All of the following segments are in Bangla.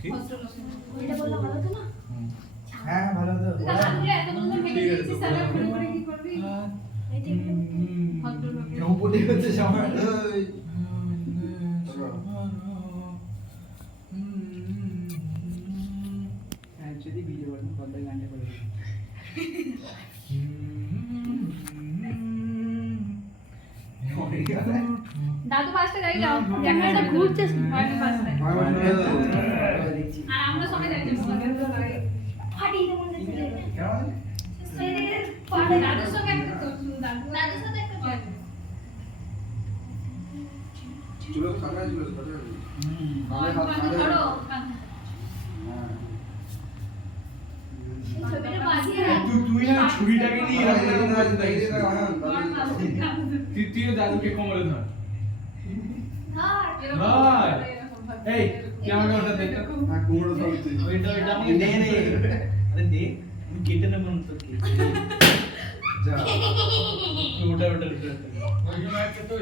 এটা বললে ভালো তো না? হ্যাঁ ভালো তো। তাহলে এত বন্ধু ভেঙে দিয়েছিস সালা ঘুরে ঘুরে কি করবি? এই যে ভদ্রলোকের উপরে হচ্ছে সবার। যদি ভিডিও করুন কত গানটা করে দাদু পাশে যাই যাও ক্যামেরাটা ঘুরছে বাইরে পাশে আর আমরা সবাই যাচ্ছি ফাটিয়ে দেব মনে হচ্ছে কেমন? পাড়ে দাদুর সঙ্গে একটা তো দাদুর সাথে একটা চলো সামনে চলো সামনে কাঁধে ধরো ছবিটা বাজিয়ে রাখ তুই না ছুরিটাকে নিয়ে তুই তুইও দাদুকে কোমরে ধর ধর ধর এই ক্যামেরা ওটা দেখ হ্যাঁ কোমরে ধরতে ওইটা আমাকে দে রে আরে দে আমি কেটে নেব না তোকে যা ওটা ওই মারকে তো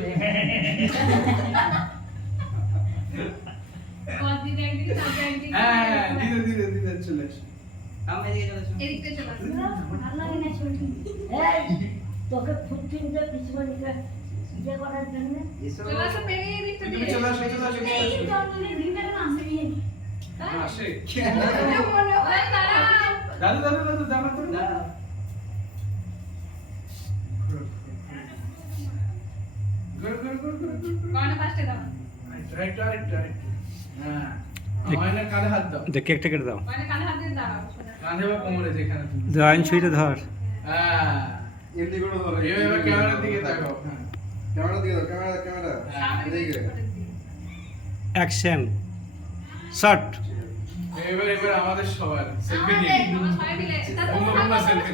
কত দিন একদিন তারপর একদিন হ্যাঁ ধীরে ধীরে ধীরে চলে আসো আমি এদিকে চলে আসো এদিকে চলে আসো ভালো লাগে না ছবি। এই, তোকে ফুটিং দিয়ে পিছনে ইয়ে করার জন্য চলে আসো পেরিয়ে এদিকটা তুমি দিয়ে চলে আসো এই জঙ্গলের ভিতরে না আসবি আসে মনে হয় দাঁড়াও দাদু জামা তো কোন পাশে দাও রাইট হ্যাঁ আমার কাঁধে হাত দাও এটা কেকটা কেটে দাও মানে কানে হাত দিয়ে দাঁড়াও কাঁধে বা কোমরে যেখানে তুমি জয়েন ছুরিটা ধর হ্যাঁ এমনি করে ধরো এবার ক্যামেরার দিকে তাকাও হ্যাঁ ক্যামেরা দিকে দাও ক্যামেরা সামনে এদিকে দিকে করে দিই অ্যাকশন শট এবার আমাদের সবার সেলফি নিয়ে আমরা সবাই মিলে আমরা সেলফি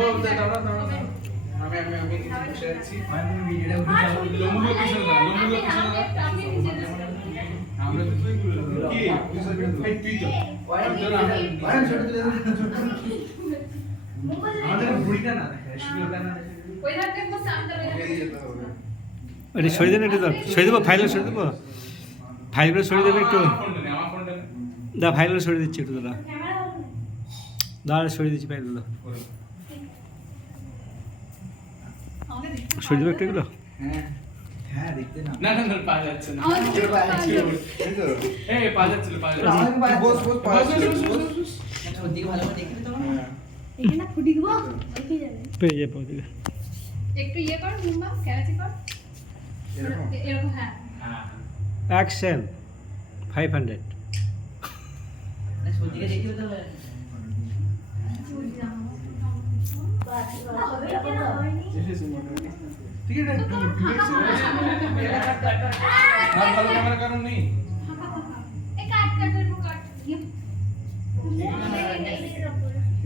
বলতে দাঁড়া দাঁড়া আমি বসে আছি আমি ভিডিওটা উঠে যাবো। লম্বু পিছনে দাও আমরা তো তুই কি এই তুই তো বাইরে ছোট দিলে আমাদের বুড়িটা না দেখে শুধু ওটা না দেখে ওই ধার দেখবো সামনে এদিকে যেতে হবে এটা সরিয়ে দেন একটু দাও সরিয়ে দেবো ফাইলটা সরিয়ে দেবো ফাইলগুলো সরিয়ে দেবে একটু আমার ফোনটা নে দা ফাইলগুলো সরিয়ে দিচ্ছি একটু দাদা ক্যামেরা হবে দাঁড়া সরিয়ে দিচ্ছি ফাইলগুলো আমাকে দেখতে সরিয়ে দেবে একটু এগুলো হ্যাঁ হ্যাঁ দেখতে না না পা যাচ্ছে না আমাদের এই তো এই পা যাচ্ছে বস পাস ওদিকে ভালো করে দেখতে তো এখানে ফুটি দিব দেখে যাবে পেয়ে যাবো ওদিকে একটু ইয়ে কর মুম্বা ক্যারাচি কর এরকম এরকম হ্যাঁ হ্যাঁ অ্যাকশন 500 ওদিকে দেখতে তো ঠিক আছে ভালো ক্যামেরা কারণ নেই এই কাট কাট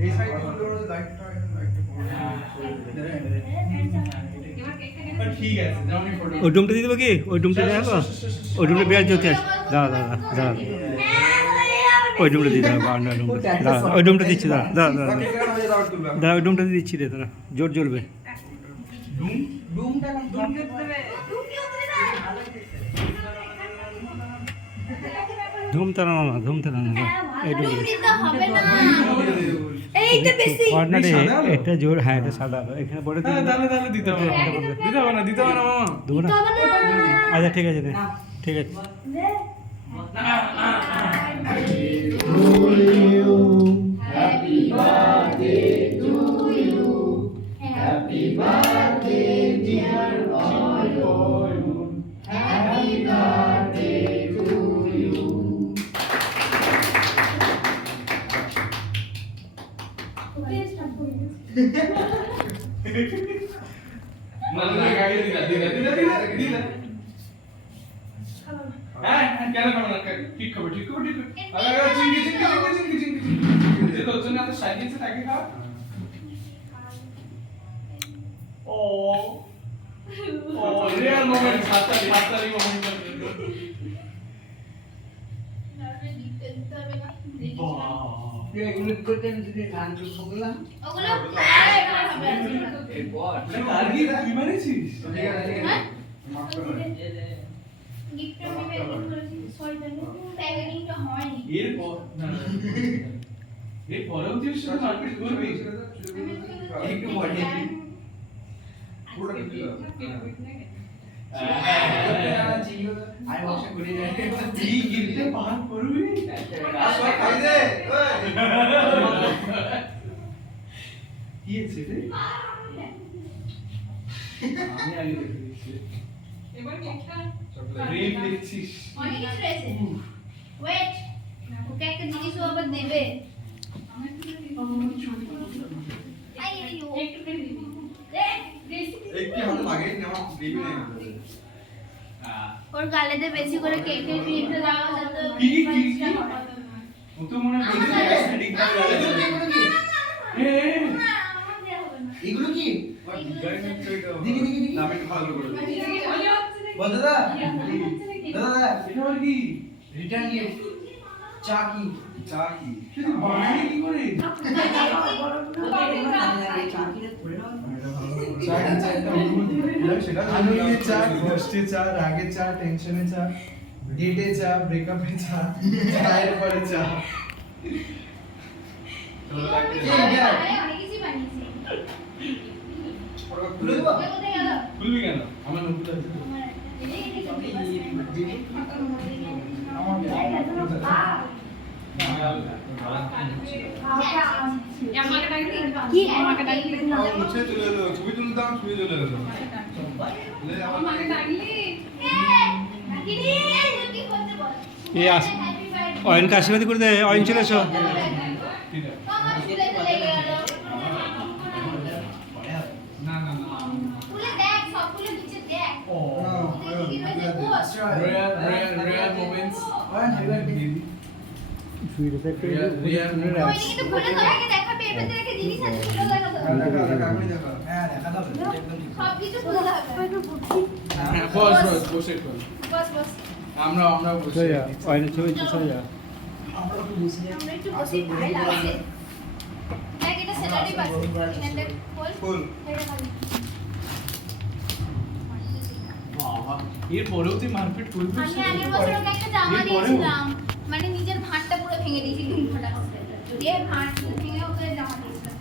এই সাইড গুলো লাইটটা এবার কেকটা বাট ঠিক আছে যাও আমি ফটো ওই ডুমটা দিয়ে দেবো কি ওই ডুমটা দিয়ে দেবো ওই ডুমটা বিরাট জ্যোতি আছে দাঁড়া দাঁড়া ওই ডুমটা দিয়ে দাও বারান্দার ডুমটা দাঁড়া ওই ডুমটা দিচ্ছি দাঁড়া বাকি কেন হয়ে যাওয়ার তুলবা দাঁড়া ওই ডুমটা দিয়ে দিচ্ছি রে দাঁড়া জোর জ্বলবে ডুমটা কোন ধুমতা না মামা ধুমতা না এই ডুমটা হবে না এইটা বেশি কর্নারে এটা জোর হ্যাঁ এটা সাদা এখানে পড়ে দিই হ্যাঁ তাহলে দিতে হবে দিতে হবে না মামা দেবো না আচ্ছা ঠিক আছে রে ঠিক আছে না আগে দিলা হ্যাঁ কেন করো না ঠিক হবে আগে চিংকি যে তোর জন্য এত সাজিয়েছে তাকে খাও ও রিয়েল মোমেন্ট সাতটারি মোমেন্ট এগুলো করতে যদি গান করলাম ওগুলো এরপর কালকে তুই বানিয়েছিস ঠিক আছে হ্যাঁ মাফ করে গিফট আমি বের করেছি প্যাকেটিংটা হয়নি। এরপর না না, এরপরেও তুই শুধু মারপিট করবি? একটু বডি পুরোটা টিপে দাও। আমি বসে ঘুরে যাই তুই গিফটে পার করবি? আসো খাই দে ওই কি আছে রে? আমি আগে দেখে দিচ্ছি। এবার কেকটা রেপ লিখছিস। অনেক কিছু রয়েছে। ওয়েট, ওকে একটা জিনিসও আবার দেবে। এই, একটু করে দিবি। একটু হাতে লাগে নেওয়া বেবি নেই ওর গালেতে বেশি করে কেকের ক্রিমটা দাও যাতে কি? ও তো মনে হয় বলছে অ্যাসথেটিক ভাবে লাগে। এগুলো কি দিদি দিদি নামে ভালো করে বল দাদা দাদা এটা আবার কি? রিটার্ন গিফট চা কি চা কি তুই বানালি কি করে? চা কি রে করে নাও চা কি চা একটা অনুভূতি সেটা আনন্দের চা, কষ্টে চা, রাগে চা, টেনশনে চা, ডেটে চা, ব্রেকআপে চা, চায়ের পরে চা। অনেক কিছু বানিয়েছি। খুলে দেবো কোথায় গেল? খুলবি কেন? আমার নতুন আছে। কি আমাকে ডাকলি? মুছে চলে এলো ছবি তুলতাম ছবি চলে এলো আমাকে ডাকলি? ডাকিনি, কি করতে বল? এ আস অয়নকে আশীর্বাদ করে দে, অয়ন চলে এসো। ঠিক আছে। আমার স্কুলে তো লেগে গেল। না না না। স্কুলে দেখ, সবগুলো নিচে দেখ। ও কি হয়েছে? বস। rare moments. ওই কিন্তু খুলে তোমাকে দেখাবে, এর ভেতরে একটা জিনিস আছে, খুলে দেখা দাও। হ্যাঁ দেখা দাও একদম ঠিক সব কিছু খুলে হবে। হ্যাঁ, বস বসে কর। বস বস। আমরা বসে সরে যা, অয়নের ছবি সরে যা। আমরা একটু বসে যাই আমরা একটু বসে ভাই লাগছে। দেখ এটা স্যালারি বাস। এখানে খোল। ফুল এটা খালি। বাবা এর পরেও তুই মারপিট করবি? আমি আগের বছর ওকে একটা জামা এর পরেও? দিয়েছিলাম, মানে নিজের ভাঁড়টা পুরো ভেঙে দিয়েছি ঘুমটা দিয়ে ভাঁড় ভেঙে ওকে জামা দিয়েছিলাম।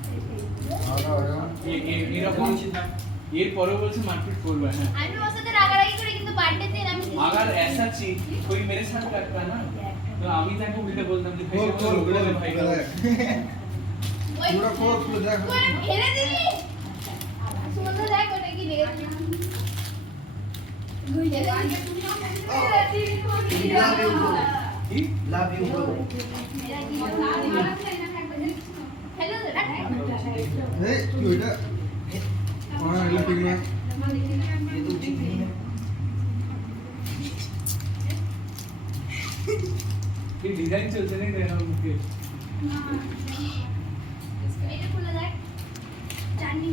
এরকম এর পরেও বলছে মারপিট করবে। হ্যাঁ আমি ওর সাথে রাগারাগি করি কিন্তু বার্থডে দিন আমি अगर ऐसा चीज कोई मेरे साथ करता ना तो আমি তাকে উল্টে বলতাম যে ভাই খোল খোল বলে খোল ভাই ওই পুরো খোল খুলে দেখ তুই এটা ফেলে দিলি সুন্দর দেখ ওটা কি লেগেছে লাভ ইউ হ্যালো এই কি ওইটা এটা ঠিক না ये तो ठीक नहीं है এই ডিজাইন চলছে না দেখো মুখে। এটা খুলে দেখ জানি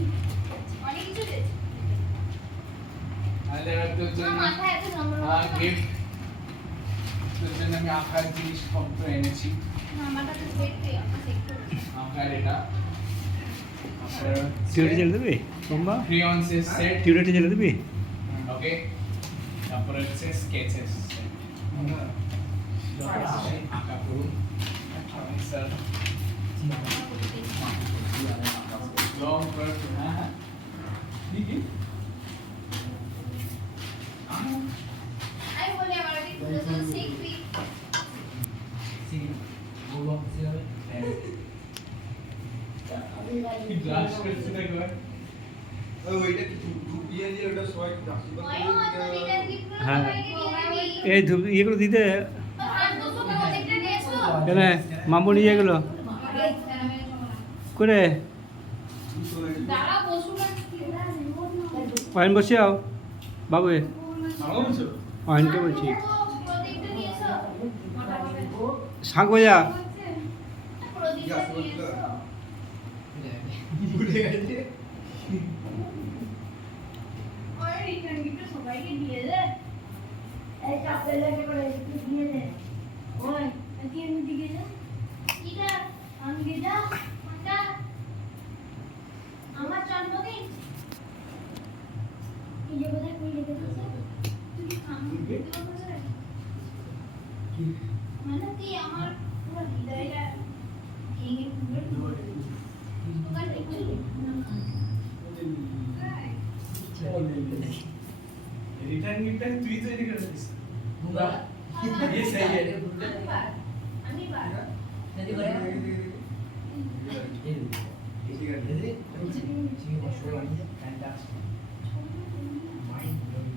অনেক কিছু দিয়েছে আর তোর জন্য মাথায় এত নম্বর গিফট তোর জন্য আমি আঁকার জিনিসপত্র এনেছি। মামাটা তো দেখতে আমার দেখতে আঁকার এটা টিউটে চলে দেবে তোমরা? ক্রেয়ন্স এর সেট। টিউটে চলে দেবে? ওকে তারপরে হচ্ছে স্কেচেস আঁকা করুন স্যার লং প্রোডাক্ট। হ্যাঁ হ্যাঁ কি আমি বলি আমার কি প্রসেস শিখবি वो वापस से কি গ্লাস করছে দেখো। ওইটা কি ইয়ে দিয়ে ওটা সবাই ওই হয়তো দিটা গিফট করে হ্যাঁ। সবাইকে দিয়ে দিবি এই ধূপ ইয়েগুলো দিতে আর দুটো তো অনেকটা নিয়ে এসো কেন মামু নিয়ে গেলো করে দাঁড়া বসু না অয়ন বসে যাও বাবু মামা বলছো অয়নকে বলছি প্রদীপটা নিয়ে এসো শাঁখ বাজা প্রদীপটা নিয়ে এসো ভুলে গেছে আর রিটার্ন গিফট সবাইকে দিয়ে দে এইটা পেলে করে একটু দিয়ে দে। ওই আজকে আমি দিকে যা এটা আমি দিয়ে যা কোনটা আমার জন্মদিন এই যে কোথায় কই লেগে দিয়েছে? তুই খাম তুই বসে মানে তুই আমার পুরো হৃদয়টা ভেঙে পুরো তোকার দেখছিলি रिटर्न गिफ्ट तू ही तैयारी कर दिस बुगा ये सही है আমি বার नदी बरे ये चिंगी मशहूर वाली है फैंटास्टिक माइंड ब्लोइंग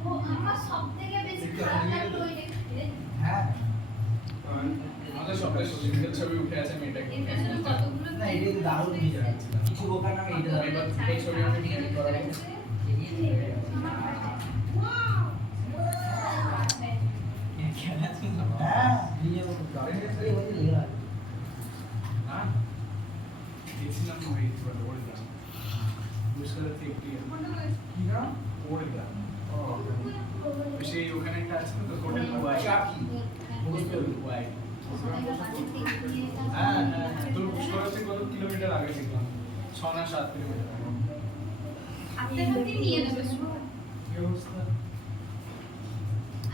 ও আমার সবথেকে বেশি খারাপ লাগলো ওই দেখতে हां আমাদের সবাই সোশ্যাল মিডিয়ার ছবি উঠে আছে মেয়েটাকে এর পেছনে কতগুলো না এটা তো দারুণ ভিডিও কিছু বোকার নামে এটা এবার এই ছবি আমি এডিট করাবো ভিডিও ये वही लग रहा না দেখছিলাম তো এই ছবি ওড়িয়া মুশকিল আছে একটু কি না ওড়িয়া সেই ওখানে একটা আছে না তো হোটেল ওয়াই হোটেল ওয়াই হ্যাঁ হ্যাঁ তোর পুষ্কর থেকে কত কিলোমিটার আগে দেখলাম 6 না 7 কিলোমিটার আপনাকে নিয়ে নেবে কি অবস্থা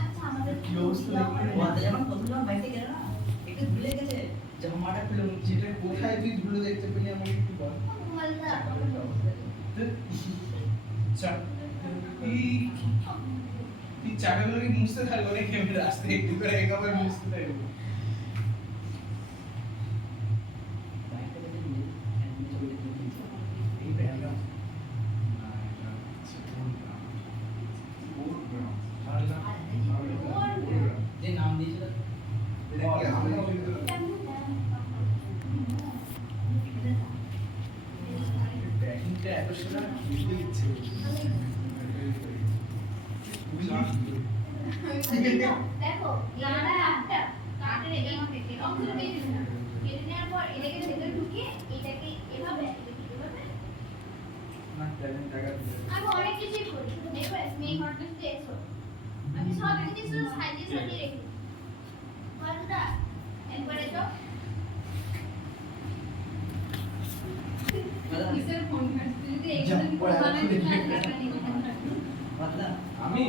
আচ্ছা আমাদের কি অবস্থা দেখলি वो आते जब প্রথমবার বাইকে গেল না একটু ভুলে গেছে জামাটা খুলে যেটা কোথায় তুই ধুলো দেখতে পেলি আমাকে একটু বল মালদা তুই চাকাগুলোকে মুছতে থাকবো রেখে আমি রাস্তায় একটু করে একেবারে মুছতে থাকবো বাইকটা দেখে নিয়ে আমি ছবি দেখতে এই ব্যাকগ্রাউন্ড যে নাম দিয়েছিল ব্যাকিংটা এত সুন্দর বুঝতে ইচ্ছে দেখো লাড়া একটা কাটের এই অংশটা কেটে না কেটে নেওয়ার পর এটাকে ভেতরে ঢুকিয়ে এটাকে এভাবে এভাবে না ট্যালেন্ট টাকা দিতে আমি অনেক কিছুই করি দেখো স্মেল হটনেস দেখো আমি সব জিনিস সাজিয়ে সাজিয়ে রেখি বলদা একবারে তো কিসের ফোন করছিস যদি এগুলো বানাই দিতে না मतलब আমি